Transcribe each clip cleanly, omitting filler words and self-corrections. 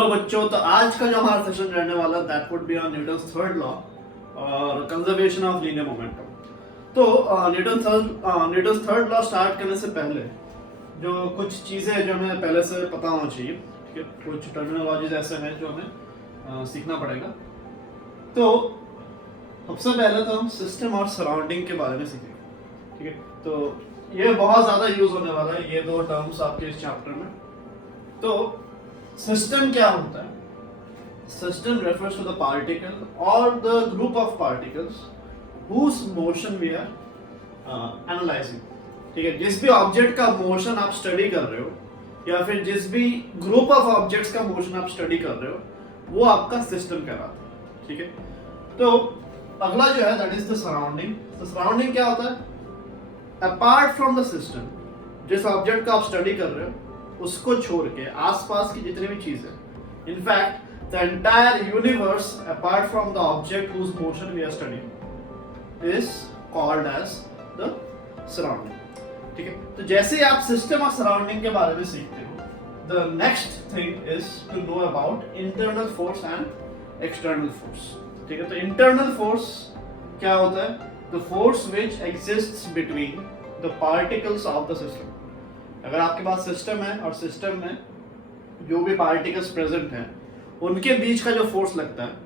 Hello बच्चों, तो आज का जो हमारा सेशन रहने वाला that would be on Newton's third law और कंजर्वेशन ऑफ लीनियर मोमेंटम। तो न्यूटन्स थर्ड लॉ स्टार्ट करने से पहले जो कुछ चीज़ें जो हमें पहले से पता होना चाहिए, ठीक है, कुछ टर्मिनोलॉजीज ऐसे हैं जो हमें सीखना पड़ेगा। तो सबसे पहले तो हम सिस्टम और सराउंडिंग के बारे में सीखेंगे, ठीक है। तो ये बहुत ज़्यादा यूज होने वाला है, ये दो टर्म्स आपके इस चैप्टर में। तो सिस्टम क्या होता है? System refers to the particle or the group of particles whose motion we are analyzing, ठीक है। जिस भी ऑब्जेक्ट का मोशन आप स्टडी कर रहे हो या फिर जिस भी ग्रुप ऑफ ऑब्जेक्ट्स का मोशन आप स्टडी कर रहे हो, वो आपका सिस्टम कहलाता है, ठीक है। तो अगला जो है दैट इज द सराउंडिंग। तो सराउंडिंग क्या होता है? अपार्ट फ्रॉम द सिस्टम, जिस ऑब्जेक्ट का आप स्टडी कर रहे हो उसको छोड़ के आसपास की जितनी भी चीजें, in fact the entire universe apart from the object whose motion we are studying is called as the surrounding, ठीक है। तो जैसे ही आप सिस्टम और सराउंडिंग के बारे में सीखते हो, the next thing is to know about internal force and external force, ठीक है। तो इंटरनल फोर्स क्या होता है? The force which exists between the particles of the system. अगर आपके पास सिस्टम है और सिस्टम में जो भी पार्टिकल्स प्रेजेंट हैं उनके बीच का जो फोर्स लगता है,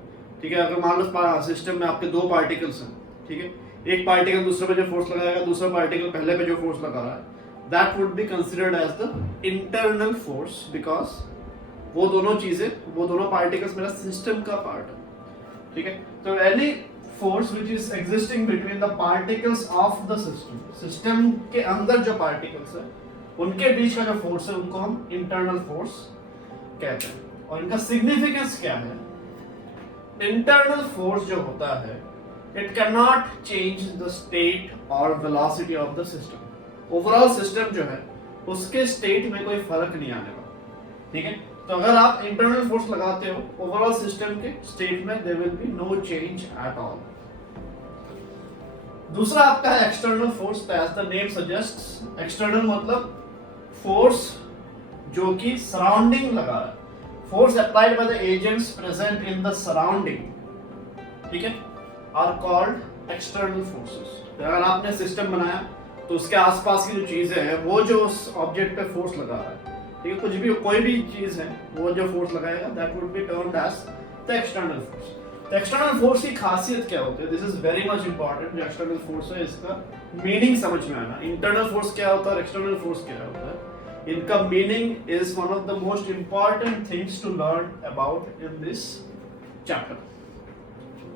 ठीक है। अगर मान लो सिस्टम में आपके दो पार्टिकल्स हैं, ठीक है, एक पार्टिकल दूसरे पे जो फोर्स लगाएगा, दूसरा पार्टिकल पहले पे जो फोर्स लगा रहा है, that would be considered as the internal force, because वो दोनों पार्टिकल्स मेरा सिस्टम का पार्ट है, ठीक है। तो any force which is existing between the particles of the system, system के अंदर जो पार्टिकल्स है उनके बीच का जो फोर्स है उनको हम इंटरनल फोर्स कहते हैं। और इनका सिग्निफिकेंस क्या है? इंटरनल फोर्स जो होता है, it can not change the state और velocity of the system. Overall system जो है उसके स्टेट में कोई फर्क नहीं आने वाला, ठीक है। तो अगर आप इंटरनल फोर्स लगाते हो ओवरऑल सिस्टम के स्टेट में there will be no change at all. दूसरा आपका है external force. As the name suggests, external मतलब फोर्स जो कि सराउंडिंग लगा है, force applied by the agents present in the surrounding, ठीक है, आर कॉल्ड एक्सटर्नल फोर्सेस। अगर आपने सिस्टम बनाया तो उसके आसपास की जो चीजें हैं, वो जो उस ऑब्जेक्ट पे फोर्स लगा रहा है, ठीक है, कुछ भी कोई भी चीज है, वो जो फोर्स लगाएगा that would be termed as the external force. तो एक्सटर्नल फोर्स की खासियत क्या होती है? This is very much important. जो एक्सटर्नल फोर्स है इसका मीनिंग समझ में आना। इंटरनल फोर्स क्या होता है और एक्सटर्नल फोर्स क्या होता है, इनका meaning is one of the most important things to learn about in this chapter.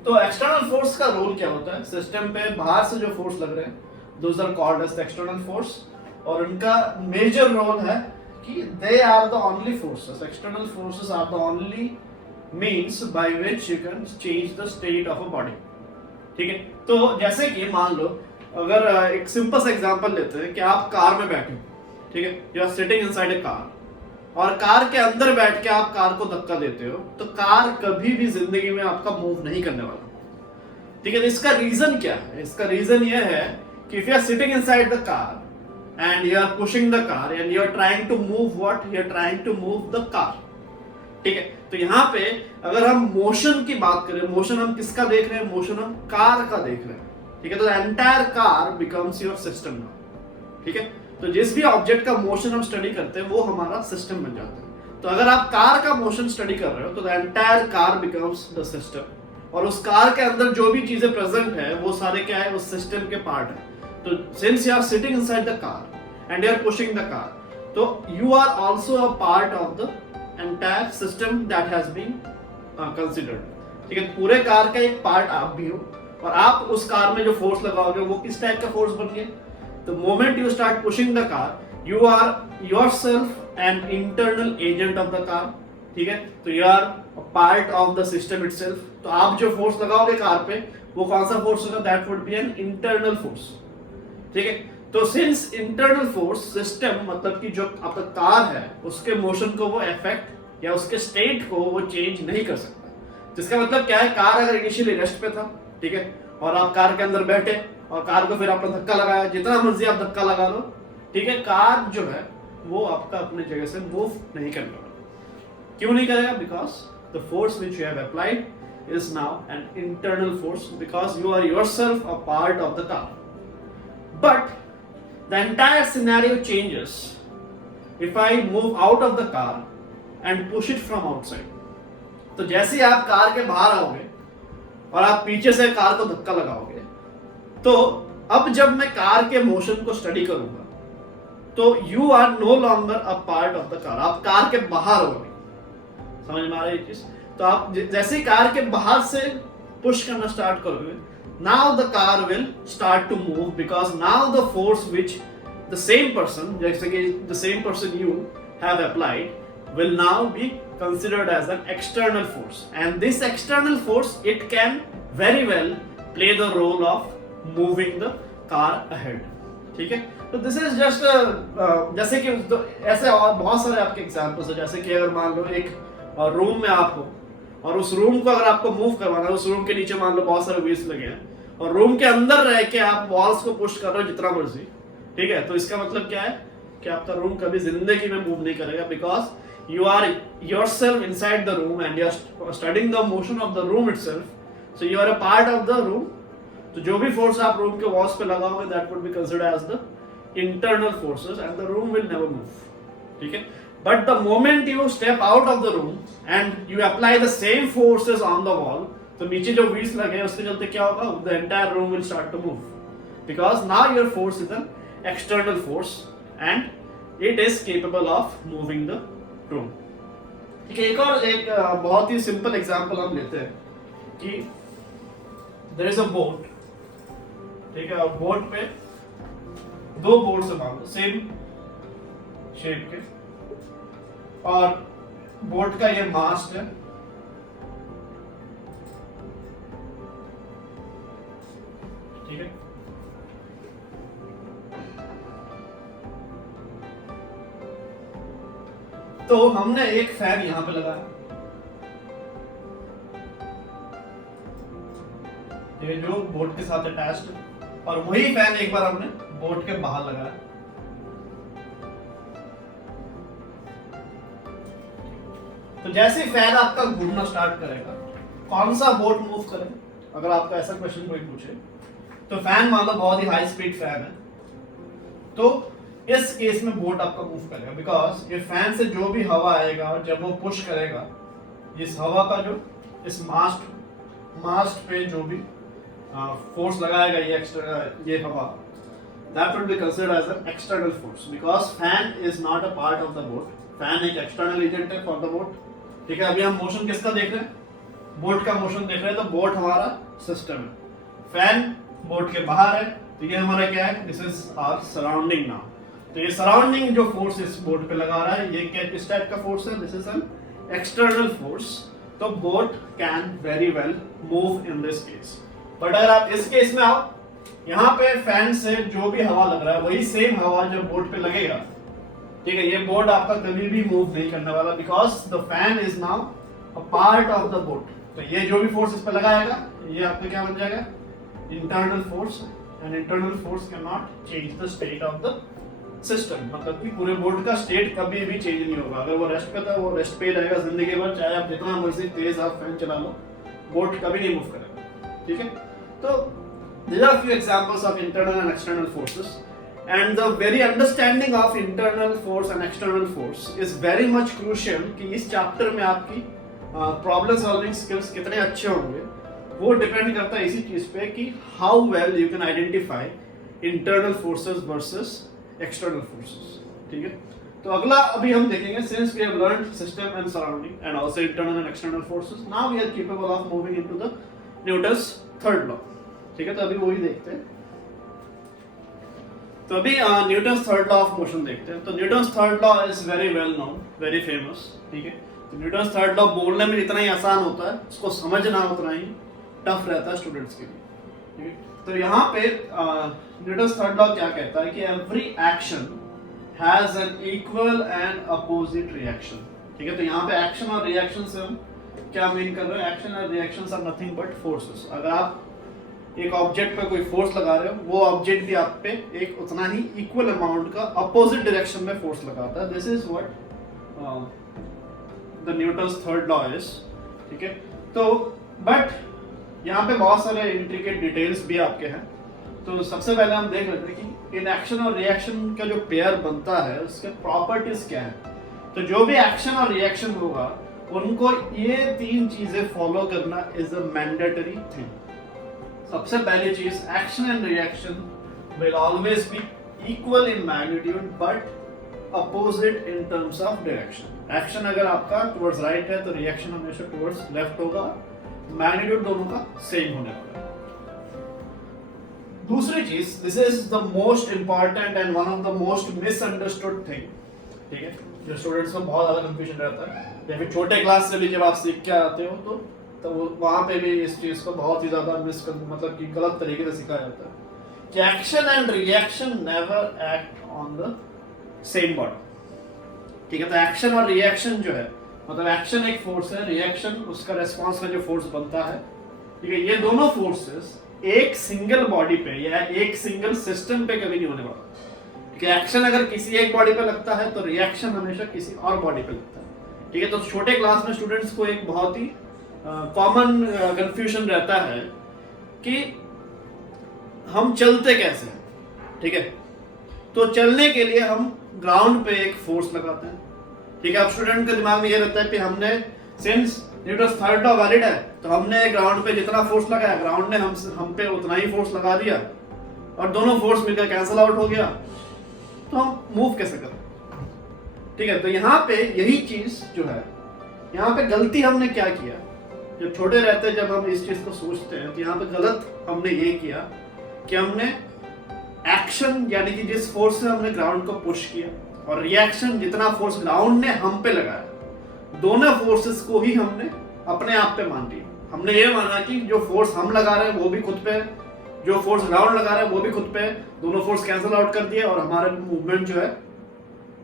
तो एक्सटर्नल फोर्स का रोल क्या होता है? सिस्टम पे बाहर से जो फोर्स लग रहे हैं, those are called as the external force, और उनका मेजर रोल है कि they are the only forces, external forces are the only means by which you can change the state of a body, ठीक है। तो जैसे कि मान लो, अगर एक सिंपल सा एग्जांपल लेते हैं कि आप कार में बैठे, ठीक है, you are sitting inside a car, और कार के अंदर बैठ के आप कार को धक्का देते हो, तो कार कभी भी जिंदगी में आपका मूव नहीं करने वाला, ठीक है। तो इसका रीजन क्या है? इसका रीजन ये है कि if you are sitting inside the car and you are pushing the car and you are trying to move what, you are trying to move the car, ठीक है। तो यहाँ पे अगर हम मोशन की बात करें, मोशन हम किसका देख रहे हैं? मोशन हम कार का देख रहे हैं, ठीक है। तो entire car becomes your system now, ठीक है। तो जिस भी ऑब्जेक्ट का मोशन हम स्टडी करते हैं वो हमारा सिस्टम बन जाता है। तो अगर आप कार का मोशन स्टडी कर रहे हो तो the entire car becomes the system, और उस कार के अंदर जो भी चीजें प्रेजेंट है वो सारे क्या है? उस सिस्टम के पार्ट है। तो since you are sitting inside the car and you are pushing the car, तो you are also a part of the entire system that has been considered, ठीक है। पूरे कार का एक पार्ट आप भी हो, और आप उस कार में जो फोर्स लगाओगे वो किस टाइप का फोर्स बन गया? The moment you start pushing the car, you are yourself an internal agent of the car, ठीक है। तो you are a part of the system itself। तो आप जो फोर्स लगाओगे कार पे वो कौन सा फोर्स होगा? That would be an internal force, ठीक है। तो सिंस इंटरनल फोर्स, सिस्टम मतलब कि जो आपका कार है उसके मोशन को वो इफेक्ट या उसके स्टेट को वो चेंज नहीं कर सकता। जिसका मतलब क्या है? कार अगर इनिशियली रेस्ट पे था, ठीक है, और आप कार के अंदर बैठे और कार को फिर आपने धक्का लगाया, जितना मर्जी आप धक्का लगा लो, ठीक है, कार जो है वो आपका अपने जगह से मूव नहीं करने वाला। क्यों नहीं करेगा? Because the force which you have applied is now an internal force, because you are yourself a part of the car. But the entire scenario changes if I move out of the car and push it from outside. तो जैसे ही आप car के बाहर आओगे और आप पीछे से कार को धक्का लगाओगे, तो अब जब मैं कार के मोशन को स्टडी करूंगा तो you are no longer a part of the car. आप कार के बाहर हो गए. समझ में आ रहा है ये चीज? तो आप जैसे ही कार के बाहर से पुश करना स्टार्ट करोगे, now the car will start to move, because now the force which the same person, जैसे कि the same person you have applied, will now be considered as an external force, and this external force, it can very well play the role of moving the car ahead. ठीक है? तो this is just जैसे कि ऐसे और बहुत सारे आपके एग्जाम्पल्स है. जैसे कि अगर मान लो एक रूम में आप हो और उस रूम को अगर आपको मूव करवाना है, उस रूम के नीचे मान लो बहुत सारे व्हील्स लगे हैं और रूम के अंदर रह के आप वॉल्स को पुश कर रहे हो जितना मर्जी, ठीक है? तो इसका मतलब क्या है कि आपका रूम कभी जिंदगी में मूव नहीं करेगा, because you are yourself inside the room and you are studying the motion of the room itself, so you are a part of the room. तो जो भी फोर्स आप रूम के वॉल्स पे लगाओगे, that would be considered as the internal forces and the room will never move. ठीक है? But the moment you step out of the room and you apply the same forces on the wall, तो नीचे जो wheels लगे हैं उसके चलते क्या होगा? The entire room will start to move, because now your force is an external force and it is capable of moving the room. ठीक है? एक बहुत ही सिंपल एग्जांपल हम लेते हैं कि there is a boat. ठीक है? और बोट पे दो बोट से मान लो सेम शेप के, और बोट का ये मास्ट है. ठीक है? तो हमने एक फैन यहां पे लगाया, ये जो बोट के साथ अटैच्ड है, और वही फैन एक बार हमने बोट के बाहर लगाया. तो जैसे फैन आपका घूमना स्टार्ट करेगा, कौन सा बोट मूव करे? अगर आपका ऐसा क्वेश्चन कोई पूछे, तो फैन मान लो बहुत ही हाई स्पीड फैन है, तो इस केस में बोट आपका मूव करेगा, बिकॉज ये फैन से जो भी हवा आएगा जब वो पुश करेगा, इस हवा का जो इस मास्ट पे जो भी फोर्स लगाएगा ये हवा, that will be considered as an external force, because fan is not a part of the boat. Fan एक एक्सटर्नल एजेंट है फॉर द बोट. ठीक है? अभी हम मोशन किसका देख रहे हैं? बोट का मोशन देख रहे हैं. तो बोट हमारा सिस्टम है, फैन बोट के बाहर है, तो ये हमारा क्या है? This is our surrounding now. तो ये सराउंडिंग जो फोर्स इस बोट पे लगा रहा है, ये क्या किस टाइप का फोर्स है? This is an external force. तो boat can very well move in this case. But अगर आप इस केस में आओ, यहाँ पे फैन से जो भी हवा लग रहा है वही सेम हवा जब बोट पे लगेगा, ठीक है? ये बोट आपका कभी भी मूव नहीं करने वाला, because the fan is now a part of the boat. तो ये जो भी फोर्स इस पे लगाएगा, ये आपका क्या बन जाएगा? Internal force. And internal force can not change the state of the system. मतलब कि पूरे बोट का स्टेट कभी भी चेंज नहीं होगा. अगर वो रेस्ट पे था, वो रेस्ट पे रहेगा जिंदगी भर, चाहे आप जितना मर्जी तेज आप फैन चला लो, बोट कभी नहीं मूव करेगा. ठीक है? तो these are few examples of internal and external forces, and the very understanding of internal force and external force is very much crucial कि इस चैप्टर में आपकी प्रॉब्लम सॉल्विंग स्किल्स कितने अच्छे होंगे, वो डिपेंड करता है इसी चीज पे कि how well you can identify internal forces versus external forces. ठीक है? तो अगला अभी हम देखेंगे, since we have learned system and surrounding and also internal and external forces, now we are capable of moving into the Newton's third law. ठीक है? तो अभी वही देखते हैं. तो अभी Newton's third law of motion देखते हैं. तो Newton's third law is very well known, very famous. ठीक है? तो न्यूटन्स थर्ड लॉ बोलने में जितना ही आसान होता है, उसको समझना उतना ही टफ रहता है स्टूडेंट्स के लिए. ठीक है? तो यहाँ पे न्यूटन्स थर्ड लॉ क्या कहता है कि every action has an equal and opposite reaction. ठीक है? तो यहाँ पे एक्शन और रिएक्शन से हम क्या मीन कर रहे हैं? एक्शन और reactions are nothing but forces. अगर आप एक ऑब्जेक्ट पे कोई फोर्स लगा रहे हो, वो ऑब्जेक्ट भी आप पे एक उतना ही इक्वल अमाउंट का अपोजिट डायरेक्शन में फोर्स लगाता है. This is what the Newton's third law is, ठीक है। तो बट यहाँ पे बहुत सारे इंट्रिकेट डिटेल्स भी आपके हैं। तो सबसे पहले हम देख लेते हैं कि इन एक्शन और रिएक्शन का जो पेयर बनता है उसके प्रॉपर्टीज क्या है। तो जो भी एक्शन और रिएक्शन होगा उनको ये तीन चीजें फॉलो करना इज अ मैंडेटरी थिंग। सबसे पहली चीज, action and reaction will always be equal in magnitude but opposite in terms of direction. Action अगर आपका टुवर्ड्स राइट है तो रिएक्शन हमेशा टुवर्ड्स लेफ्ट होगा, मैग्नीट्यूड दोनों का सेम होने वाला है। दूसरी चीज, this is the most important and one of the most misunderstood thing, ठीक है, जो स्टूडेंट्स में बहुत ज्यादा कंफ्यूजन रहता है, या फिर छोटे क्लास से भी जब आप सीख के आते हो तो वहां पे भी इस चीज को बहुत ही ज्यादा मतलब कि गलत तरीके से सिखाया जाता है कि action and reaction never act on the same body, ठीक है। तो एक्शन और रिएक्शन जो है, मतलब एक्शन एक फोर्स है, रिएक्शन उसका रेस्पॉन्स में जो फोर्स बनता है, ठीक है, ये दोनों फोर्सेस एक सिंगल बॉडी पे या एक सिंगल सिस्टम पे कभी नहीं होने वाला। कि एक्शन अगर किसी एक बॉडी पे लगता है तो रिएक्शन हमेशा किसी और बॉडी पे लगता है, ठीक है। तो छोटे क्लास में स्टूडेंट्स को एक बहुत ही कॉमन कंफ्यूजन रहता है कि हम चलते कैसे हैं, ठीक है। तो चलने के लिए हम ग्राउंड पे एक फोर्स लगाते हैं, ठीक है। अब स्टूडेंट के दिमाग में ये रहता है कि हमने since Newton's third law valid है तो हमने ग्राउंड पे जितना फोर्स लगाया, ग्राउंड ने हम पे उतना ही फोर्स लगा दिया और दोनों फोर्स मिलकर कैंसिल आउट हो गया, तो हम मूव कैसे करें, ठीक है। तो यहाँ पे यही चीज जो है, यहाँ पे गलती हमने क्या किया, जब छोटे रहते जब हम इस चीज को सोचते हैं तो यहाँ पे गलत हमने ये किया कि हमने एक्शन यानी कि जिस फोर्स से हमने ग्राउंड को पुश किया और रिएक्शन जितना फोर्स ग्राउंड ने हम पे लगाया, दोनों फोर्सेस को ही हमने अपने आप पे मान लिया। हमने ये माना कि जो फोर्स हम लगा रहे हैं वो भी खुद पे है, जो फोर्स ग्राउंड लगा रहा है वो भी खुद पे है, दोनों फोर्स कैंसिल आउट कर दिया और हमारा मूवमेंट जो है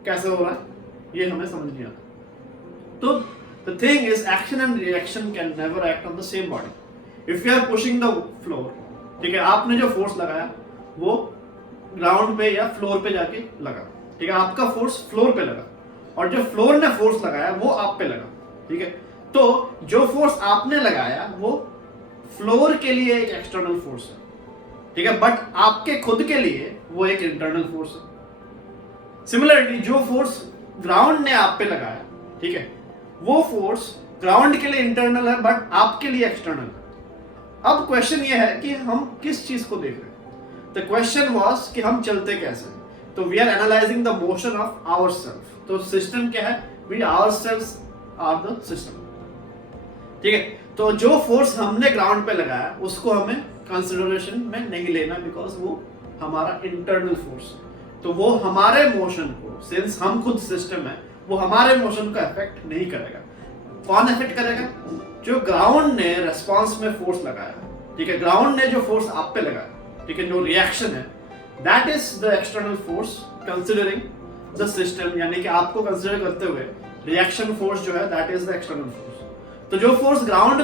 कैसे हो रहा है ये हमें समझ नहीं आता। तो the thing is action and reaction can never act on the same body. If you are pushing the floor, ठीक है, आपने जो फोर्स लगाया वो ग्राउंड पे या फ्लोर पे जाके लगा, ठीक है, आपका फोर्स फ्लोर पे लगा और जो फ्लोर ने फोर्स लगाया वो आप पे लगा, ठीक है। तो जो फोर्स आपने लगाया वो फ्लोर के लिए एक एक्सटर्नल फोर्स है, ठीक है, बट आपके खुद के लिए वो एक इंटरनल फोर्स है। सिमिलरली जो फोर्स ग्राउंड ने आप पे लगाया, ठीक है, वो फोर्स ग्राउंड के लिए इंटरनल है बट आपके लिए एक्सटर्नल है। अब क्वेश्चन ये है कि हम किस चीज को देख रहे हैं। द क्वेश्चन वाज कि हम चलते कैसे, तो we are analysing the motion of ourself. तो सिस्टम क्या है, we ourselves are the system, ठीक है। तो जो फोर्स हमने ग्राउंड पे लगाया उसको हमें कंसिडरेशन में नहीं लेना, बिकॉज वो हमारा इंटरनल फोर्स है। तो वो हमारे मोशन को, सिंस हम खुद सिस्टम है, वो हमारे मोशन को अफेक्ट नहीं करेगा। कौन अफेक्ट करेगा, जो ग्राउंड ने रेस्पॉन्स में फोर्स लगाया, ठीक है, ग्राउंड ने जो फोर्स आप पे लगाया, ठीक है, जो रिएक्शन है, that is the external force considering the system, यानी कि आपको कंसिडर करते हुए रिएक्शन फोर्स जो है that is the external force. तो जो फोर्स ग्राउंड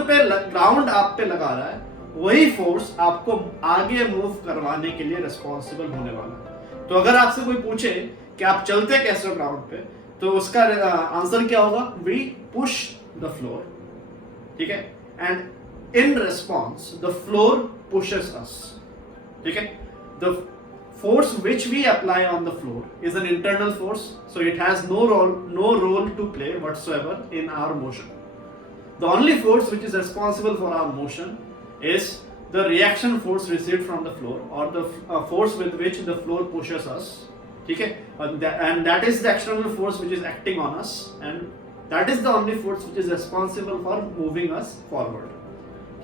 आप पे लगा रहा है वही फोर्स आपको आगे मूव करवाने के लिए रिस्पॉन्सिबल होने वाला है। तो अगर आपसे कोई पूछे कि आप चलते कैसे हो ग्राउंड पे, तो उसका आंसर क्या होगा, वी पुश द फ्लोर, ठीक है, and in response the floor pushes us, ठीक है। The force which we apply on the floor is an internal force, so it has no role to play whatsoever in our motion. The only force which is responsible for our motion is the reaction force received from the floor, or the force with which the floor pushes us, ठीक है, and that is the external force which is acting on us, and that is the only force which is responsible for moving us forward,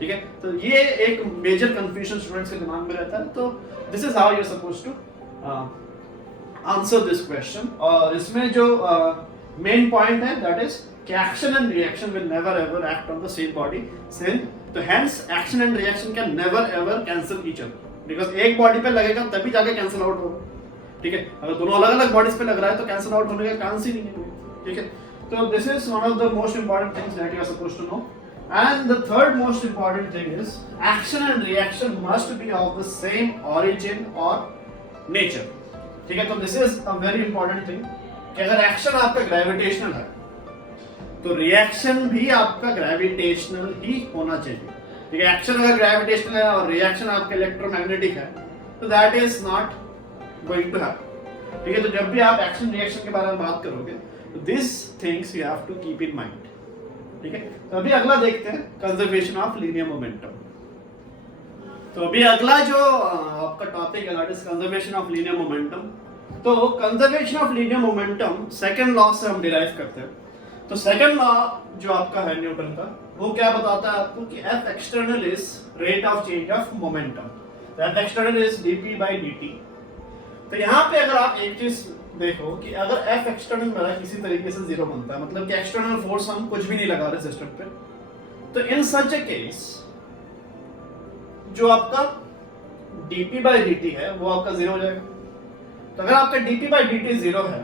ठीक है। तो ये एक major confusion students के दिमाग में रहता है। तो this is how you are supposed to answer this question. और इसमें जो मेन पॉइंट है दैट इज कि action and reaction will never ever act on the same body, तो hence action and reaction can never ever cancel each other, because एक body पे लगेगा तभी जाके कैंसिल आउट होगा, ठीक है। अगर दोनों अलग अलग बॉडीज पे लग रहा है तो कैंसिल आउट होने का चांस ही नहीं है, ठीक है। तो this is one of the most important things that you are supposed to know. And the third most important thing is action and reaction must be of the same origin or nature, ठीक है। तो this is a very important thing कि अगर action आपका gravitational है तो reaction भी आपका ग्रेविटेशनल ही होना चाहिए। ठीक है, एक्शन अगर ग्रेविटेशनल है और रिएक्शन आपका इलेक्ट्रोमैग्नेटिक है तो that is not going to happen. ठीक है, तो जब भी आप एक्शन रिएक्शन के बारे में बात करोगे तो this things you have to keep in mind. ठीक है, तो अभी अगला देखते हैं कंजर्वेशन ऑफ लीनियर मोमेंटम। तो अभी अगला जो आपका टॉपिक है that is conservation of linear momentum. तो conservation of linear momentum second law से हम डिराइव करते हैं। तो सेकंड लॉ जो आपका है न्यूटन का, वो क्या बताता है आपको कि F external is rate of change of momentum. F external is dp by dt. तो यहाँ पे अगर आप एक चीज देखो कि अगर F external मेरा किसी तरीके से जीरो बनता है, मतलब कि एक्सटर्नल फोर्स हम कुछ भी नहीं लगा रहे सिस्टम पे, तो इन सच ए केस जो आपका dp by dt है वो आपका जीरो हो जाएगा। तो अगर आपका dp by dt जीरो है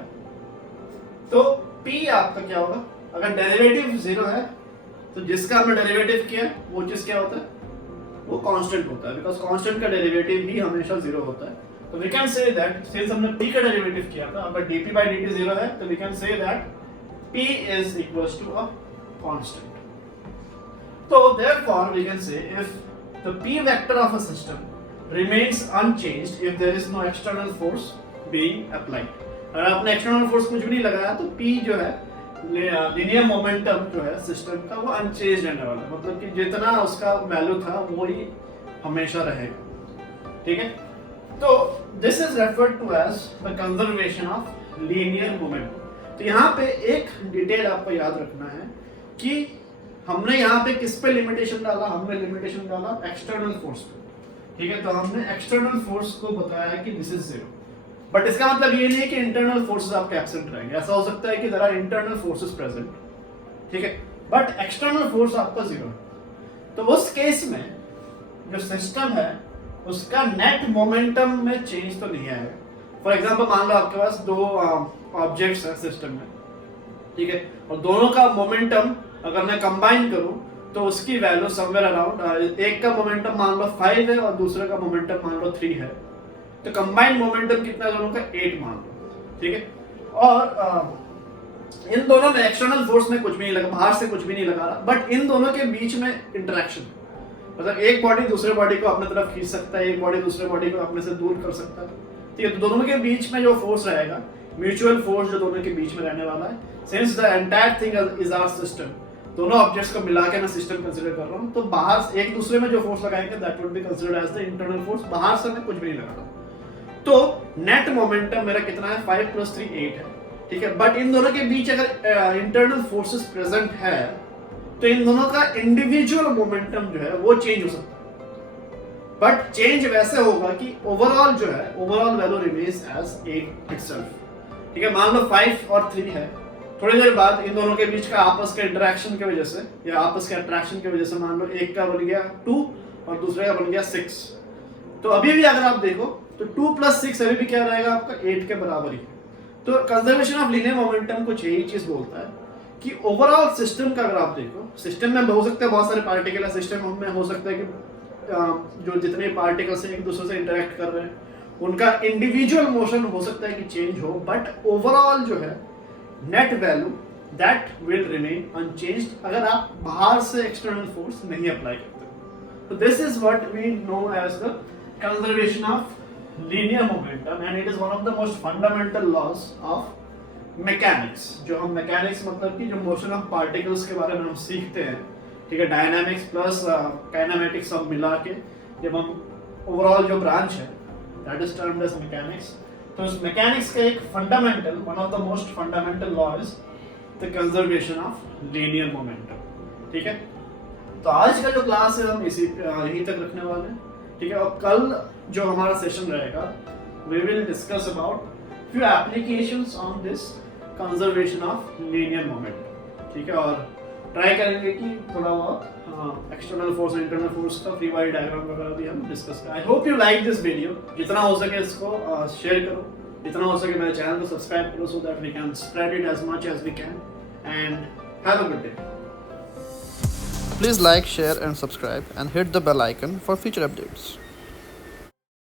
तो p आपका क्या होगा? अगर डेरिवेटिव जीरो है तो जिसका हमने डेरिवेटिव किया वो चीज क्या होता है? वो कांस्टेंट होता है, बिकॉज कांस्टेंट का डेरिवेटिव ही हमेशा जीरो होता है। तो we can say that since हमने p का डेरिवेटिव किया था, अगर dp by dt जीरो है तो we can say that p is equals to a constant. So therefore we can say if the p vector of a system remains unchanged if there is no external force being applied. अगर आपने external force कुछ भी नहीं लगाया तो p जो है linear momentum जो है सिस्टम का वो अनचेंज रहने वाला है, मतलब कि जितना उसका वैल्यू था वो ही हमेशा रहेगा। ठीक है, तो this is referred to as the conservation of linear momentum. तो यहाँ पे एक डिटेल आपको याद रखना है कि हमने यहाँ पे किस पे लिमिटेशन डाला? हमने लिमिटेशन डाला एक्सटर्नल फोर्स पे। ठीक है, तो हमने एक्सटर्नल फोर्स को बताया कि दिस इज जीरो, बट इसका मतलब ये नहीं है कि इंटरनल फोर्सेस आपके एब्सेंट रहेंगे। ऐसा हो सकता है कि there are internal forces present, ठीक है, बट एक्सटर्नल फोर्स आपका जीरो। तो उस केस में जो सिस्टम है उसका नेट मोमेंटम में चेंज तो नहीं आएगा। फॉर एग्जांपल मान लो आपके पास दो ऑब्जेक्ट्स हैं सिस्टम में, ठीक है, और दोनों का मोमेंटम अगर मैं कंबाइन करूं तो उसकी वैल्यू समवेयर अराउंड, एक का मोमेंटम मान लो 5 है और दूसरे का मोमेंटम मान लो 3 है, तो कंबाइंड मोमेंटम कितना दोनों का? 8 मान लो। ठीक है, और इन दोनों में एक्सटर्नल फोर्स में कुछ भी नहीं लगा, बाहर से कुछ भी नहीं लगा रहा, बट इन दोनों के बीच में इंटरेक्शन, मतलब एक बॉडी दूसरे बॉडी को अपने तरफ खींच सकता है, एक बॉडी दूसरे बॉडी को अपने से दूर कर सकता है। ठीक है, तो दोनों के बीच में जो फोर्स रहेगा, म्यूचुअल फोर्स जो दोनों के बीच में रहने वाला है, since the entire thing is our system, दोनों ऑब्जेक्ट्स को मिला के मैं सिस्टम कंसीडर कर रहा हूं, तो बाहर से एक दूसरे में जो फोर्स लगाएंगे that would be considered as the internal force. बाहर से मैं कुछ भी नहीं लगा रहा, तो नेट मोमेंटम मेरा कितना है? 5 + 3 8 है। ठीक है, बट इन दोनों के बीच अगर इंटरनल फोर्सेस प्रेजेंट है तो इन दोनों का इंडिविजुअल मोमेंटम जो है वो चेंज हो सकता है, बट चेंज वैसे होगा कि ओवरऑल जो है overall value remains as 8 itself. ठीक है, मान लो 5 और 3 है, थोड़ी देर बाद इन दोनों के बीच का आपस के इंटरेक्शन की वजह से या आपस के अट्रैक्शन की वजह से मान लो एक का बन गया 2 और दूसरे का बन गया 6। तो अभी भी अगर आप देखो तो 2 + 6 अभी भी क्या रहेगा आपका? 8 के बराबर ही। तो कंजर्वेशन ऑफ लीनियर मोमेंटम कुछ यही चीज बोलता है कि ओवरऑल सिस्टम का अगर आप देखो, सिस्टम में हो सकता है बहुत सारे पार्टिकल है, सिस्टम में हो सकता है कि जो जितने पार्टिकल्स एक दूसरे से इंटरेक्ट कर रहे हैं उनका इंडिविजुअल मोशन हो सकता है कि चेंज हो, बट ओवरऑल जो है net value that will remain unchanged अगर आप बाहर से एक्सटर्नल फोर्स नहीं अप्लाई करते। तो this is what we know as the conservation of linear momentum and it is one of the most fundamental laws of mechanics। जो हम mechanics मतलब कि जो motion of particles के बारे में हम सीखते हैं, ठीक है, dynamics plus kinematics सब मिला के जब हम overall जो branch है that is termed as mechanics, तो इस mechanics का एक fundamental, one of the most fundamental law is the conservation of linear momentum। ठीक है, तो आज का जो क्लास है हम यहीं तक रखने वाले हैं। ठीक है, और कल जो हमारा सेशन रहेगा we will discuss about few applications on this conservation of linear momentum। ठीक है, और ट्राई करेंगे कि थोड़ा बहुत एक्सटर्नल फोर्स और इंटरनल फोर्स का फ्री बॉडी डायग्राम वगैरह भी हम डिस्कस करें। I hope you like this video. जितना हो सके इसको शेयर करो, जितना हो सके मेरे चैनल को सब्सक्राइब करो so that we can spread it as much as we can and have a good day। Please like, share and subscribe and hit the bell icon for future updates.